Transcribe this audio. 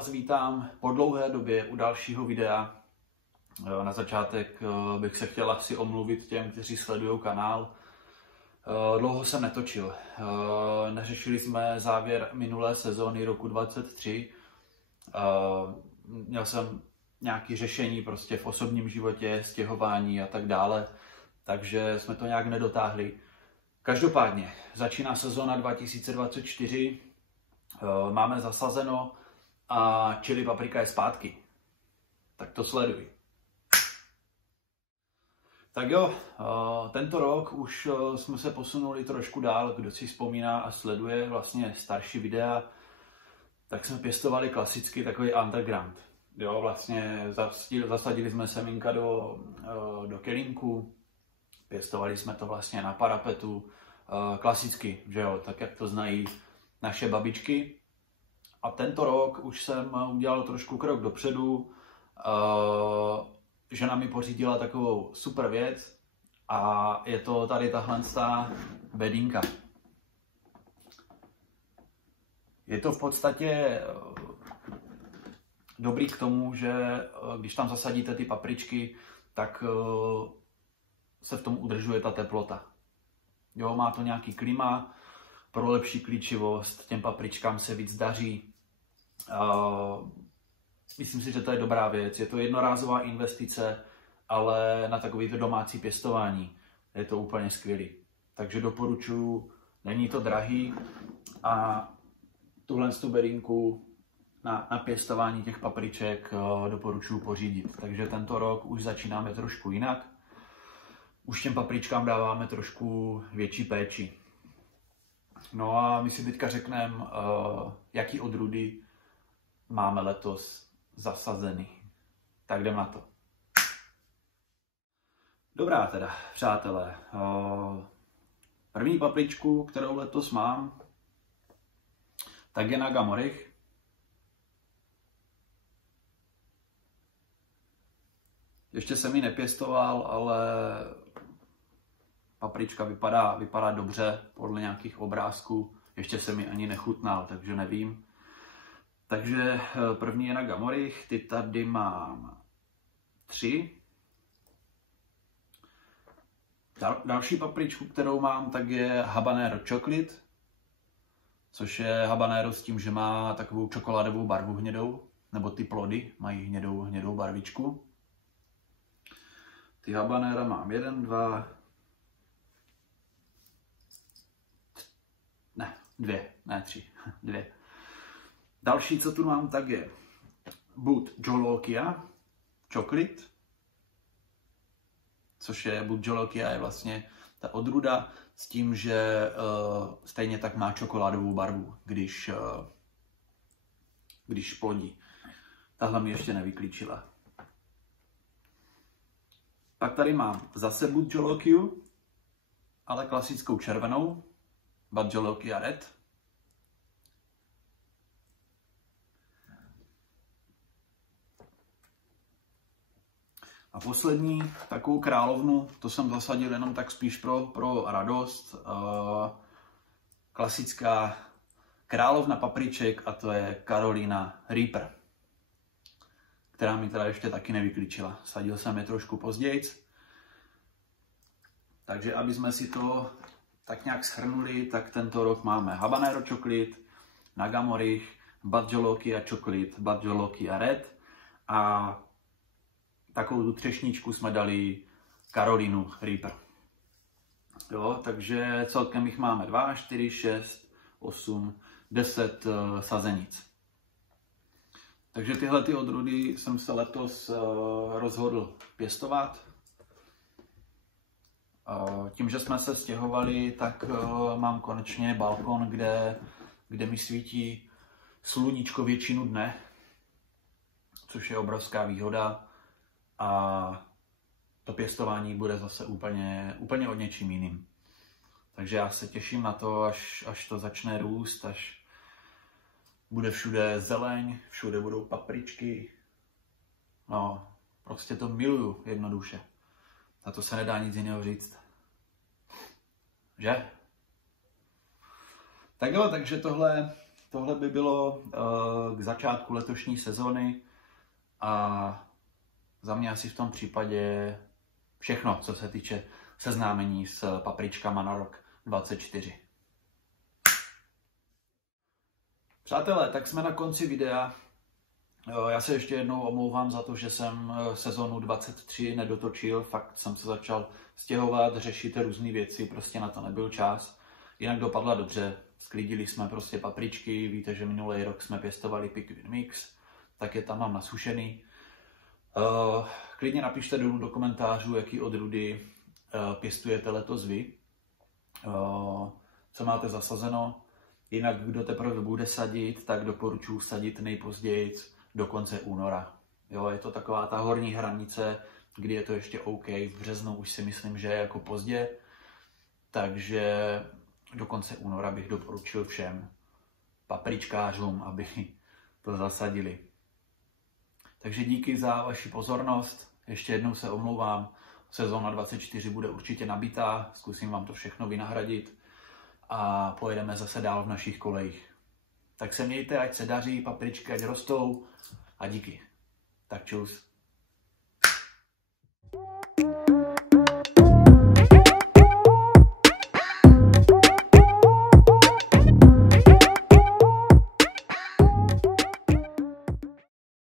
vás vítám po dlouhé době u dalšího videa. Na začátek bych se chtěl asi omluvit těm, kteří sledují kanál. Dlouho jsem netočil. Neřešili jsme závěr minulé sezóny roku 2023. Měl jsem nějaké řešení prostě v osobním životě, stěhování a tak dále, takže jsme to nějak nedotáhli. Každopádně začíná sezóna 2024, máme zasazeno a chili paprika je zpátky. Tak to sleduj. Tak jo, tento rok už jsme se posunuli trošku dál. Kdo si vzpomíná a sleduje vlastně starší videa, tak jsme pěstovali klasicky takový underground. Jo, vlastně zasadili jsme semínka do kelímku, pěstovali jsme to vlastně na parapetu, klasicky, že jo, tak jak to znají naše babičky. A tento rok už jsem udělal trošku krok dopředu. Žena mi pořídila takovou super věc a je to tady tahle bedínka. Je to v podstatě dobrý k tomu, že když tam zasadíte ty papričky, tak se v tom udržuje ta teplota. Jo, má to nějaký klima pro lepší klíčivost, těm papričkám se víc daří. Myslím si, že to je dobrá věc. Je to jednorázová investice, ale na takovýto domácí pěstování je to úplně skvělý. Takže doporučuji, není to drahý a tuhle bedínku na pěstování těch papriček doporučuji pořídit. Takže tento rok už začínáme trošku jinak. Už těm papričkám dáváme trošku větší péči. No a my si teďka řekneme, jaký odrůdy máme letos zasazený. Tak jdem na to. Dobrá teda, přátelé. První papričku, kterou letos mám, tak je Naga Morich. Ještě jsem ji nepěstoval, ale paprička vypadá dobře podle nějakých obrázků. Ještě jsem ji ani nechutnal, takže nevím. Takže první je Naga Morich, ty tady mám 3. Další papričku, kterou mám, tak je Habanero Chocolate, což je habanero s tím, že má takovou čokoládovou barvu hnědou, nebo ty plody mají hnědou barvičku. Ty habanera mám 1, 2, ne 3, 2. Další, co tu mám, tak je Bud Jolokia Chocolate, což je Bud Jolokia je vlastně ta odrůda s tím, že stejně tak má čokoládovou barvu, když plodí. Tahle mi ještě nevyklíčila. Pak tady mám zase Bud Jolokiu, ale klasickou červenou, Bud Jolokia Red. A poslední, takovou královnu, to jsem zasadil jenom tak spíš pro radost. Klasická královna papriček a to je Carolina Reaper, která mi teda ještě taky nevyklíčila. Sadil jsem je trošku později. Takže aby jsme si to tak nějak shrnuli, tak tento rok máme Habanero Chocolate, Naga Morich, Bud Jolokia Chocolate, Bud Jolokia Red a takovou tu třešničku jsme dali Carolinu Reaper. Jo, takže celkem jich máme 2, 4, 6, 8, 10 sazenic. Takže tyhle ty odrůdy jsem se letos rozhodl pěstovat. Tím, že jsme se stěhovali, tak mám konečně balkon, kde mi svítí sluníčko většinu dne, což je obrovská výhoda. A to pěstování bude zase úplně o něčím jiným. Takže já se těším na to, až to začne růst, až bude všude zeleň, všude budou papričky. No, prostě to miluju jednoduše. Na to se nedá nic jiného říct. Že? Tak jo, takže tohle tohle by bylo k začátku letošní sezony a za mě asi v tom případě všechno, co se týče seznámení s papričkama na rok 2024. Přátelé, tak jsme na konci videa. Já se ještě jednou omlouvám za to, že jsem sezonu 23 nedotočil, fakt jsem se začal stěhovat, řešit různé věci, prostě na to nebyl čas. Jinak dopadla dobře, sklidili jsme prostě papričky, víte, že minulý rok jsme pěstovali Pickwick Mix, tak je tam mám nasušený. Klidně napište dolů do komentářů, jaký odrůdy pěstujete letos vy, co máte zasazeno. Jinak, kdo teprve bude sadit, tak doporučuji sadit nejpozději do konce února. Jo, je to taková ta horní hranice, kdy je to ještě OK. V březnu už si myslím, že je jako pozdě, takže do konce února bych doporučil všem papričkářům, aby to zasadili. Takže díky za vaši pozornost. Ještě jednou se omlouvám. Sezóna 24 bude určitě nabitá. Zkusím vám to všechno vynahradit a pojedeme zase dál v našich kolejích. Tak se mějte, ať se daří, papričky ať rostou a díky. Tak čus.